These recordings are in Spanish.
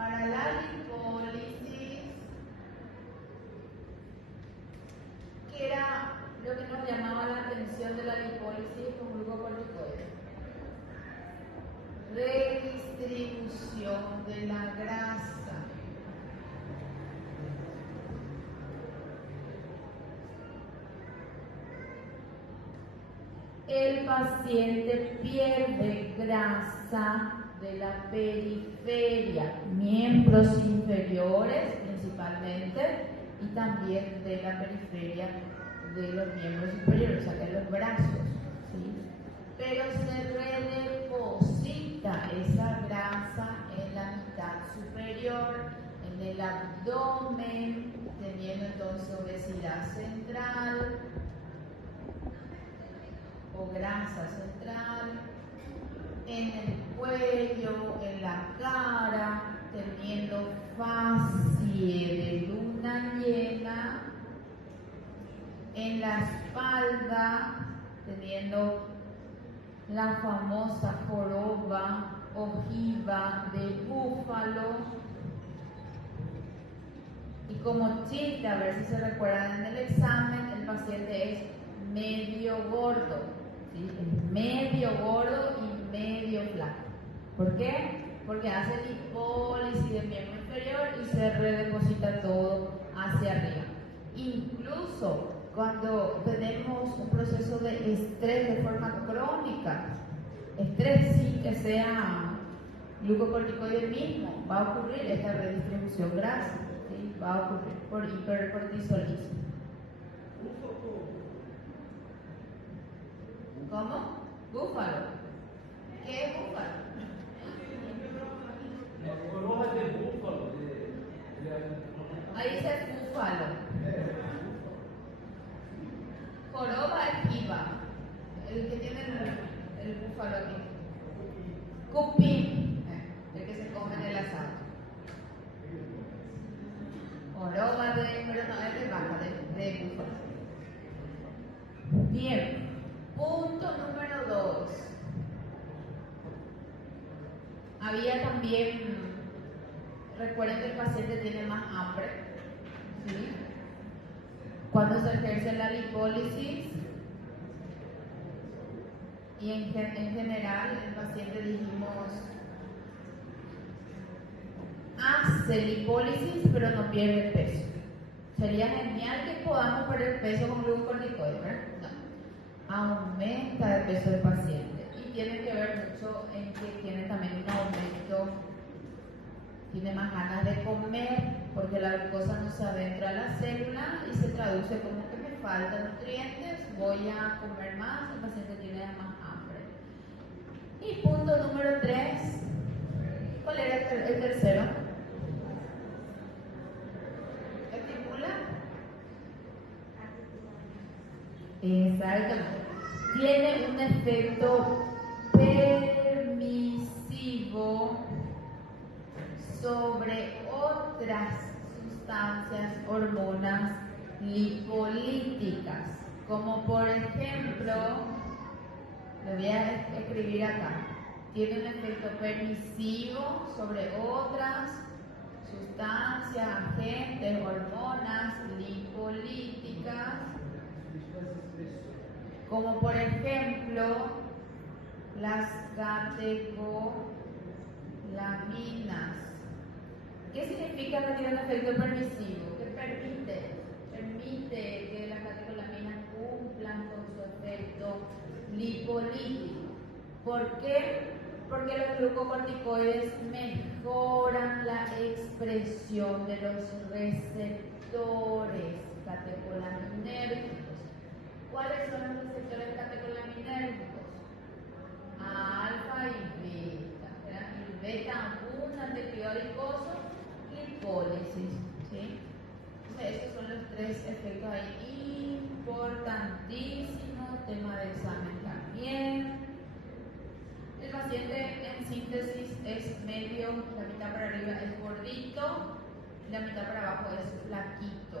Para la lipólisis, ¿qué era lo que nos llamaba la atención de la lipólisis con glucocorticoides? Redistribución de la grasa. El paciente pierde grasa de la periferia, miembros inferiores principalmente, y también de la periferia de los miembros superiores, o sea, de los brazos, ¿sí? Pero se redeposita esa grasa en la mitad superior, en el abdomen, teniendo entonces obesidad central o grasa central, en el cuello, en la cara, teniendo facie de luna llena, en la espalda, teniendo la famosa joroba ojiva de búfalo. Y como chiste, a ver si se recuerdan en el examen, el paciente es medio gordo, ¿sí? Es medio gordo y medio flaco. ¿Por qué? Porque hace lipólisis de miembro inferior y se redeposita todo hacia arriba. Incluso cuando tenemos un proceso de estrés de forma crónica, estrés sin que sea glucocorticoide mismo, va a ocurrir esta redistribución grasa, ¿sí? Va a ocurrir por hipercortisolismo. ¿Cómo? Búfalo. ¿Qué es búfalo? La joroba de búfalo. Ahí dice búfalo. Joroba es jiba, el que tiene el búfalo aquí. Cupín, el que se come en el asado. Joroba pero no es de vaca, de búfalo. Bien, punto número 2. Había también, recuerden que el paciente tiene más hambre, ¿sí? Cuando se ejerce la lipólisis, y en general el paciente, dijimos, hace lipólisis pero no pierde peso. Sería genial que podamos perder peso con glucocorticoides, ¿verdad? No. Aumenta de peso del paciente y tiene que ver mucho en que tiene también un aumento, tiene más ganas de comer porque la glucosa no se adentra a la célula y se traduce como que me faltan nutrientes, voy a comer más, el paciente tiene más hambre. Y punto número 3, ¿cuál era el tercero? ¿Estimula? Exactamente. Tiene un efecto permisivo sobre otras sustancias, hormonas lipolíticas, como por ejemplo, lo voy a escribir acá, tiene un efecto permisivo sobre otras sustancias, agentes, hormonas lipolíticas, como por ejemplo las catecolaminas. ¿Qué significa que tiene un efecto permisivo? Que permite que las catecolaminas cumplan con su efecto lipolítico. ¿Por qué? Porque los glucocorticoides mejoran la expresión de los receptores catecolaminérgicos. ¿Cuáles son los receptores catecolaminérgicos? Alfa y beta. El beta un antipiótico, lipólisis, ¿sí? Entonces, esos son los 3 efectos ahí importantísimos, tema de examen también. El paciente en síntesis es medio, la mitad para arriba es gordito, la mitad para abajo es flaquito.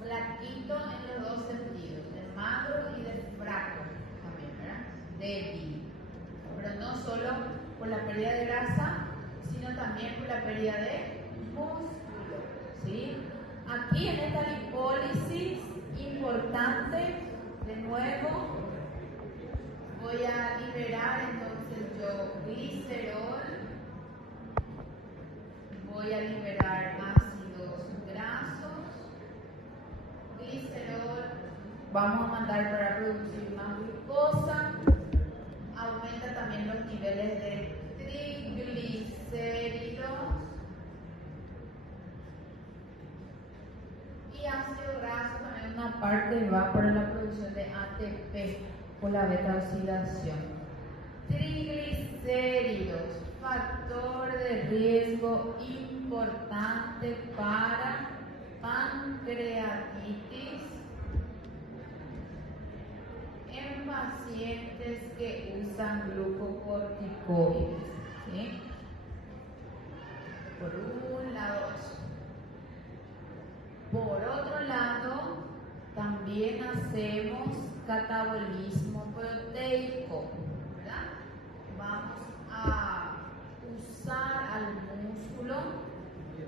Flaquito en los dos sentidos, de magro y de flaco también, ¿verdad? Débil. Pero no solo por la pérdida de grasa, sino también por la pérdida de músculo, ¿sí? Aquí en esta lipólisis importante, de nuevo, voy a liberar entonces yo glicerol, voy a liberar ácidos grasos, glicerol, vamos a mandar para producir más glucosa, aumenta también los niveles de triglicéridos y ácido graso también una parte va para la producción de ATP por la beta oxidación. Triglicéridos, factor de riesgo importante para pancreatitis en pacientes que usan glucocorticoides, ¿sí? Por un lado eso. Por otro lado, también hacemos catabolismo proteico, ¿verdad? Vamos a usar al músculo.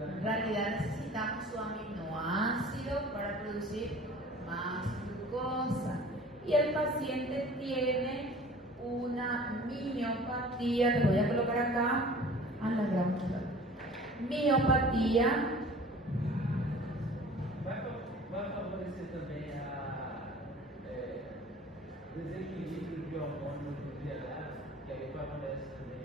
En realidad necesitamos su aminoácido para producir más glucosa. Y el paciente tiene una miopatía, le voy a colocar acá, miopatía. Vai favorecer também desequilíbrio de hormônios do DH, que aí favorece também,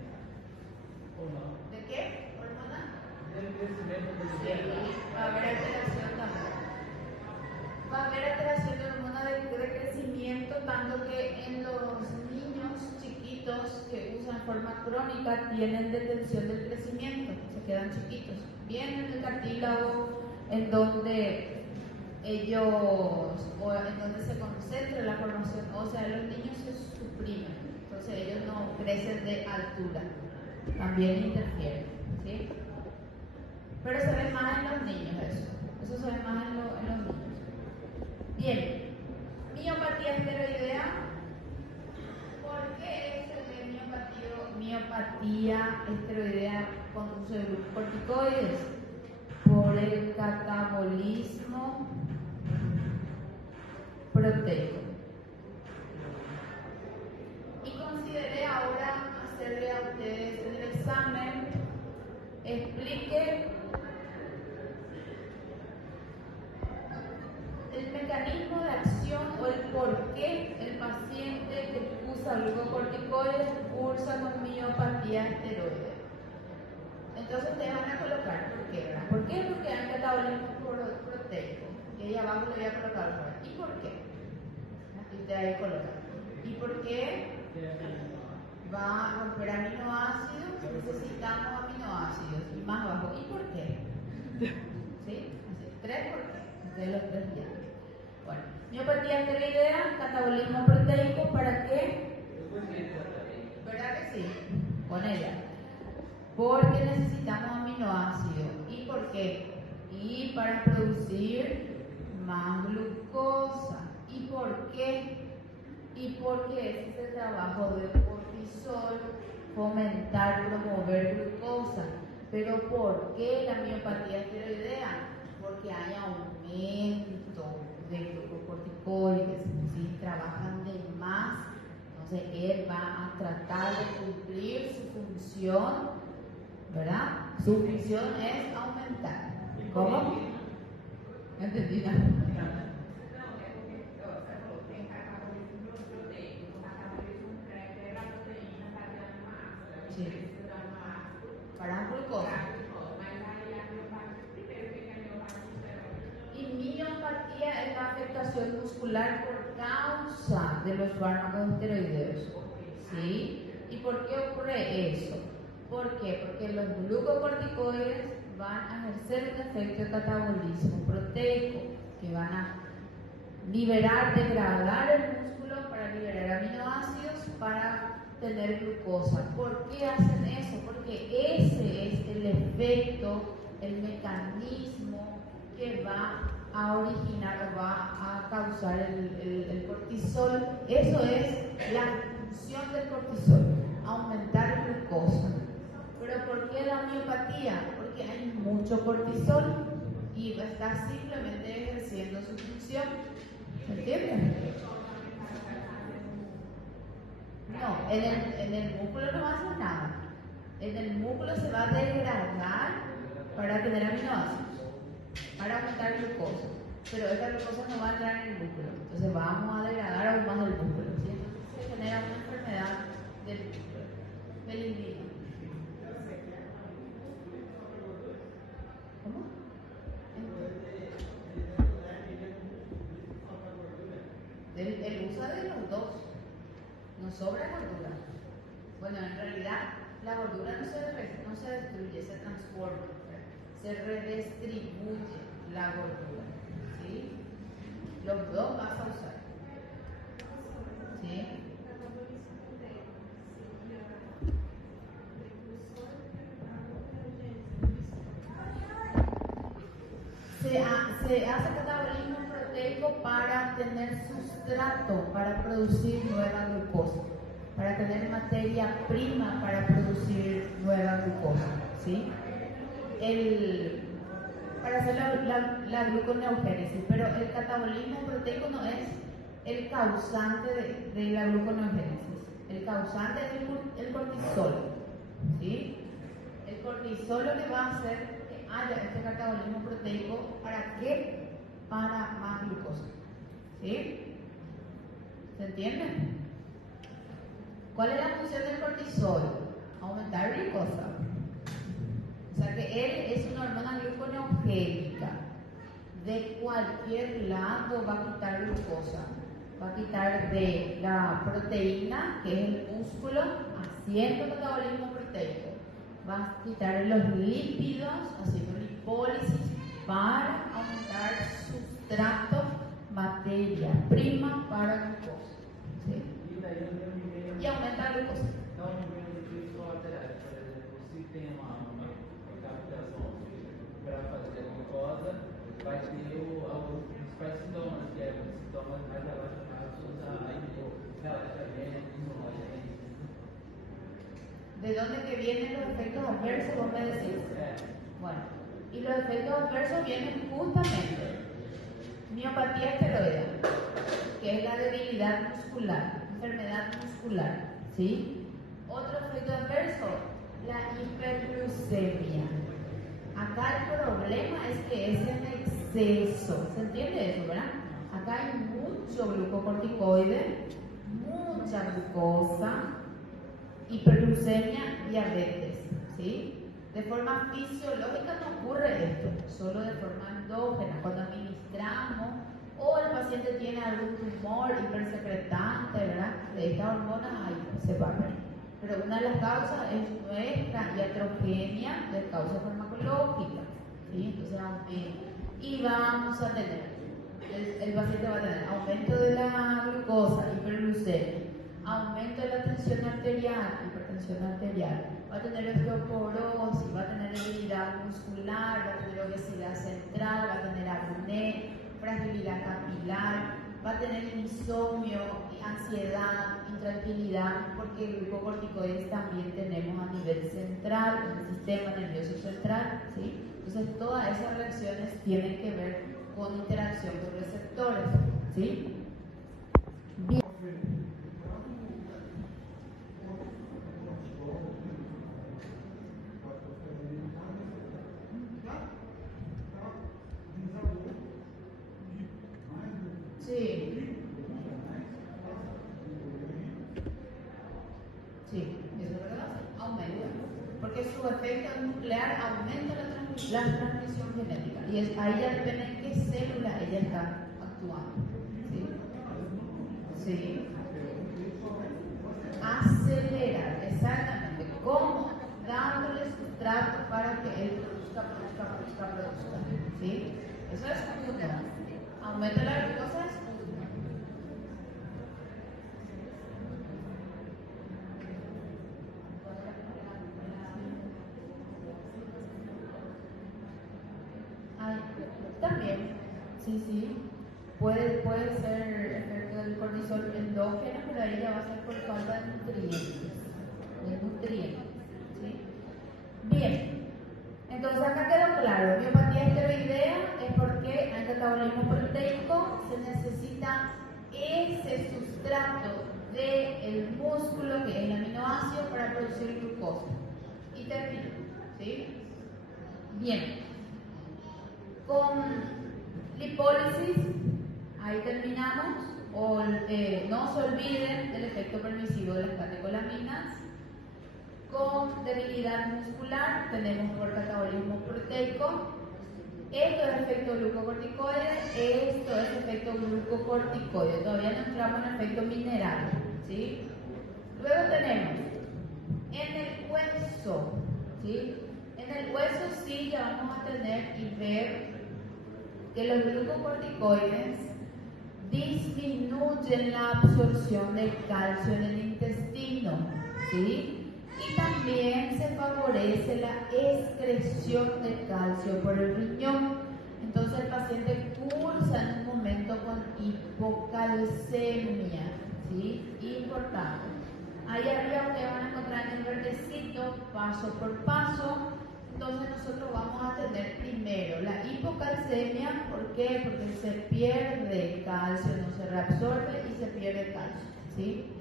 ou não? ¿De qué? ¿Hormona? Del crecimiento del Sí, DH. va a haber alteración también. Va a haber alteración de hormona de crecimiento, tanto que en los niños chiquitos que usan forma crónica tienen detención del crecimiento, se quedan chiquitos. Bien en el cartílago, en donde ellos, o en donde se concentra la formación ósea de los niños, se suprimen, entonces ellos no crecen de altura, también interfieren, ¿sí? Pero se ve más en los niños eso se ve más en los niños. Bien, miopatía esteroidea. ¿Por qué se ve miopatía esteroidea con uso de glucocorticoides? Por el catabolismo proteico. Y consideré ahora hacerle a ustedes el examen. Explique el mecanismo de acción o el por qué el paciente que usa glucocorticoides cursa con miopatía esteroidea. Entonces ustedes van a colocar por qué, ¿verdad? ¿Por qué? Porque hay catabolismo proteico. Y ahí abajo le voy a colocar otra. ¿Y por qué? Aquí ustedes ahí colocan. ¿Y por qué? Va a romper aminoácidos, necesitamos aminoácidos. Y más abajo, ¿y por qué? ¿Sí? Así, 3 por qué. Ustedes los 3 ya. Bueno, miopatía esteroidea, catabolismo proteico, ¿para qué? ¿Verdad que sí? Con ella. Porque necesitamos aminoácidos. ¿Y por qué? Y para producir más glucosa. ¿Y por qué? Y porque ese es el trabajo del cortisol, fomentar, promover glucosa. Pero ¿por qué la miopatía esteroidea? Porque hay aumento de glucocorticoides, ¿sí? Trabajan de más, entonces él va a tratar de cumplir su función, ¿verdad? Su función es aumentar. ¿Cómo? ¿No entendí nada? Sí. Para glucosa. Y miopatía es la afectación muscular por causa de los fármacos esteroideos. ¿Sí? ¿Y por qué ocurre eso? ¿Por qué? Porque los glucocorticoides van a ejercer un efecto de catabolismo proteico, que van a liberar, degradar el músculo para liberar aminoácidos para tener glucosa. ¿Por qué hacen eso? Porque ese es el efecto, el mecanismo que va a originar o va a causar el cortisol. Eso es la función del cortisol, aumentar glucosa. ¿Pero por qué la miopatía? Porque hay mucho cortisol y está simplemente ejerciendo su función. ¿Se entiende? No, en el músculo no va a hacer nada. En el músculo se va a degradar para tener aminoácidos, para aumentar glucosa. Pero esta glucosa no va a entrar en el músculo. Entonces vamos a degradar aún más el músculo. ¿Sí? Entonces se genera una enfermedad del músculo, del individuo. ¿Cómo? Él usa de los dos. No sobra gordura. Bueno, en realidad la gordura no se destruye, se transforma, se redistribuye la gordura. ¿Sí? Los dos vas a usar. ¿Sí? Se hace catabolismo proteico para tener sustrato, para producir nueva glucosa, para tener materia prima para producir nueva glucosa, ¿sí? Para hacer la gluconeogénesis, pero el catabolismo proteico no es el causante de la gluconeogénesis. El causante es el cortisol, ¿sí? El cortisol lo que va a hacer que haya este catabolismo proteico, ¿para qué? Para más glucosa, ¿sí? ¿Se entiende? ¿Cuál es la función del cortisol? Aumentar glucosa. O sea que él es una hormona gluconeogénica. De cualquier lado va a quitar glucosa. Va a quitar de la proteína, que es el músculo, haciendo catabolismo proteico. Va a quitar los lípidos, haciendo lipólisis, para aumentar sustrato, materia prima para glucosa. ¿Sí? E aumenta a glucosa. Então, o laterais, por exemplo, se tem uma captação para fazer a glucosa, vai ter os principais sintomas, que é os sintomas mais relacionados a relaxamento, inmunologénese. ¿De dónde que vienen los efectos adversos, vos me decís? Bueno, y los efectos adversos vienen justamente miopatía esteroidea, que es la debilidad muscular, enfermedad muscular, ¿sí? Otro efecto adverso, la hiperglucemia. Acá el problema es que es en exceso, ¿se entiende eso, verdad? Acá hay mucho glucocorticoide, mucha glucosa, hiperglucemia, diabetes, ¿sí? De forma fisiológica no ocurre esto, solo de forma endógena, cuando administramos o el paciente tiene algún tumor hipersecretante, ¿verdad? De estas hormonas, ahí se va a ver. Pero una de las causas es nuestra iatrogenia de causa farmacológica, ¿sí? Entonces aumenta. Y vamos a tener, el paciente va a tener aumento de la glucosa, hiperglucemia, aumento de la tensión arterial, hipertensión arterial, va a tener osteoporosis, va a tener debilidad muscular, va a tener obesidad central, va a tener acné, fragilidad capilar, va a tener insomnio, ansiedad, intranquilidad, porque el glucocorticoides también tenemos a nivel central, en el sistema nervioso central, ¿sí? Entonces todas esas reacciones tienen que ver con interacción con receptores, ¿sí? Bien. Sí. Sí, eso es lo que hace, aumenta. Porque su efecto nuclear aumenta la transmisión genética. Y ahí ya depende en qué célula ella está actuando. ¿Sí? Sí. Acelerar, exactamente. ¿Cómo? Dándole sustrato para que él produzca. ¿Sí? Eso es uno. Aumenta la glucosa es uno. También, sí, puede ser efecto del cortisol endógeno, pero ahí ya va a ser por falta de nutrientes, ¿sí? glucosa. Y termino, ¿sí? Bien. Con lipólisis, ahí terminamos. No se olviden del efecto permisivo de las catecolaminas. Con debilidad muscular tenemos por catabolismo proteico. Esto es efecto glucocorticoide, esto es efecto glucocorticoide. Todavía no entramos en efecto mineral, ¿sí? Luego tenemos en el hueso, ¿sí? En el hueso sí ya vamos a tener y ver que los glucocorticoides disminuyen la absorción del calcio en el intestino, ¿sí? Y también se favorece la excreción de calcio por el riñón. Entonces el paciente cursa en un momento con hipocalcemia, ¿sí? Importante. Ahí arriba ustedes van a encontrar en el verdecito, paso por paso. Entonces nosotros vamos a tener primero la hipocalcemia. ¿Por qué? Porque se pierde calcio, no se reabsorbe y se pierde calcio, ¿sí?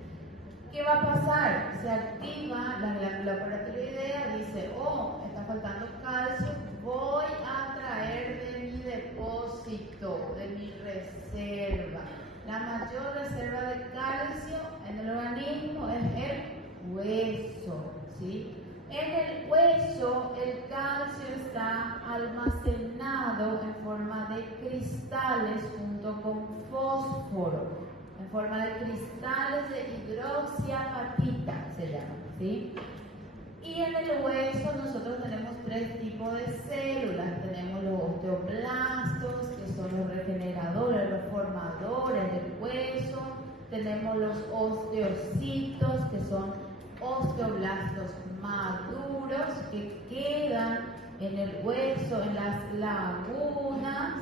¿Qué va a pasar? Se activa la glándula paratiroidea, dice, oh, está faltando calcio, voy a traer de mi depósito, de mi reserva. La mayor reserva de calcio en el organismo es el hueso, ¿sí? En el hueso el calcio está almacenado en forma de cristales junto con fósforo, en forma de cristales de hidroxiapatita se llama, ¿sí? Y en el hueso nosotros tenemos tres tipos de células. Tenemos los osteoblastos, que son los regeneradores, los formadores del hueso. Tenemos los osteocitos, que son osteoblastos maduros, que quedan en el hueso, en las lagunas,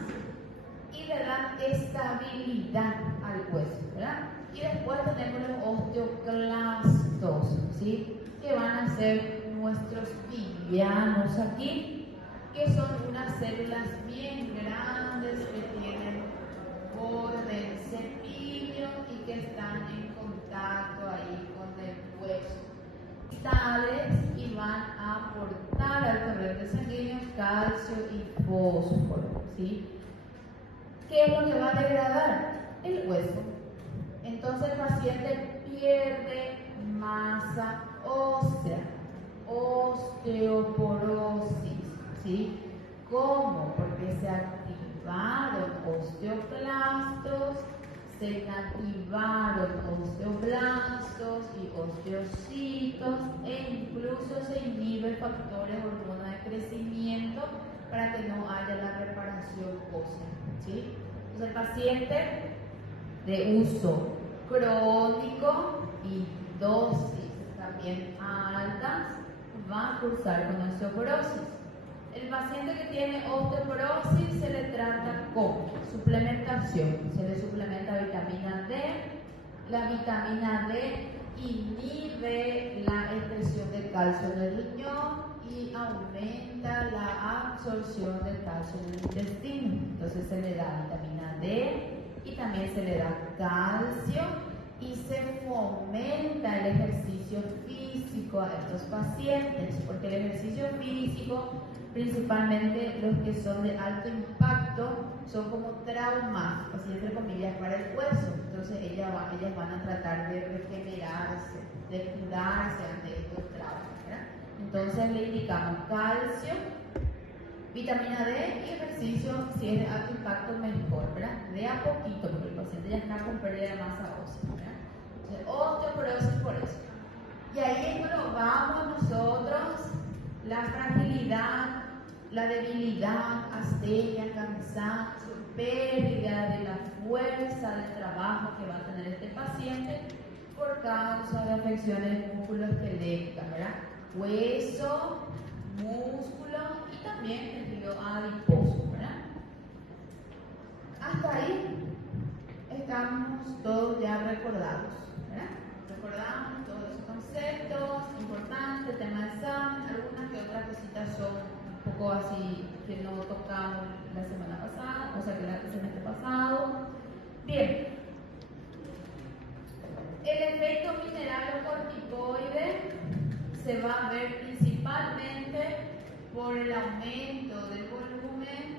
y le dan estabilidad al hueso, ¿verdad? Y después tenemos los osteoclastos, ¿sí? Que van a ser nuestros villanos aquí, que son unas células bien grandes que tienen borde cepillo y que están en contacto ahí con el hueso. Tales y van a aportar al torrente sanguíneo calcio y fósforo, ¿sí? ¿Qué es lo que va a degradar? El hueso. Entonces el paciente pierde masa ósea, osteoporosis, ¿sí? ¿Cómo? Porque se activaron osteoclastos, se inactivaron osteoblastos y osteocitos, e incluso se inhiben factores hormonas de crecimiento para que no haya la reparación ósea, ¿sí? Entonces el paciente de uso crónico y dosis también altas va a cursar con osteoporosis. El paciente que tiene osteoporosis se le trata con suplementación. Se le suplementa vitamina D. La vitamina D inhibe la excreción de calcio en el riñón y aumenta la absorción del calcio en el intestino. Entonces se le da vitamina D y también se le da calcio y se fomenta el ejercicio físico a estos pacientes, porque el ejercicio físico, principalmente los que son de alto impacto, son como traumas, así entre comillas, para el hueso. Entonces ellas van a tratar de regenerarse, de curarse ante estos traumas, ¿verdad? Entonces le indicamos calcio, vitamina D y ejercicio, si es de alto impacto mejor, ¿verdad? De a poquito, porque el paciente ya está con pérdida de masa ósea, ¿verdad? Entonces, osteoporosis por eso. Y ahí englobamos nosotros la fragilidad, la debilidad, astenia, cansancio, pérdida de la fuerza de trabajo que va a tener este paciente por causa de afecciones músculo-esqueléticas, ¿verdad? Hueso, músculo y también el tejido adiposo, ¿verdad? Hasta ahí estamos todos ya recordados, ¿verdad? Recordamos todos esos conceptos importantes, tema de examen, algunas que otras cositas son un poco así que no tocamos la semana pasada, o sea que el semestre pasado. Bien, el efecto mineralocorticoide se va a ver principalmente por el aumento del volumen,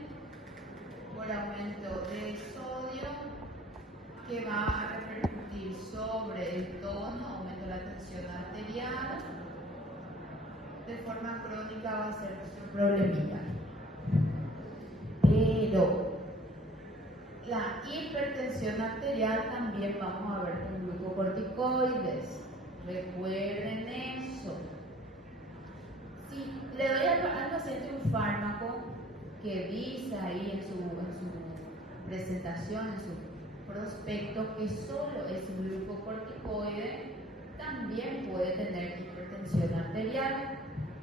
por aumento de sodio, que va a repercutir sobre el tono, aumento de la tensión arterial. De forma crónica va a ser nuestro problemilla. Pero la hipertensión arterial también vamos a ver con glucocorticoides. Recuerden eso. Si le doy al paciente un fármaco que dice ahí en su presentación, en su prospecto, que solo es un glucocorticoide, también puede tener hipertensión arterial.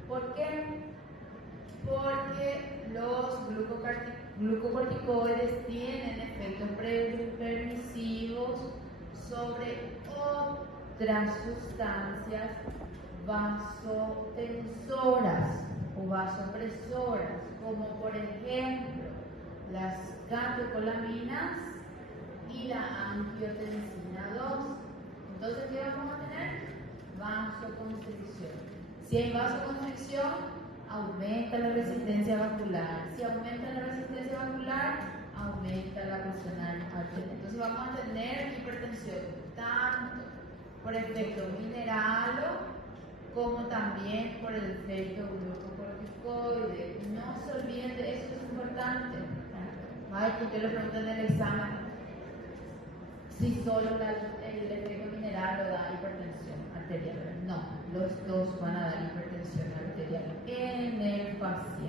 ¿Por qué? Porque los glucocorticoides tienen efectos permisivos sobre otras sustancias vasotensoras o vasopresoras, como por ejemplo las catecolaminas y la angiotensina 2. Entonces, ¿qué vamos a tener? Vasoconstricción. Si hay vasoconstricción, aumenta la resistencia vascular. Si aumenta la resistencia vascular, aumenta la presión arterial. Entonces vamos a tener hipertensión tanto por efecto mineralo como también por el efecto glucocorticoide. No se olviden de eso, es importante. Ay, que yo le pregunto en el examen si solo el efecto mineral lo da hipertensión arterial. No, los dos van a dar hipertensión arterial en el paciente.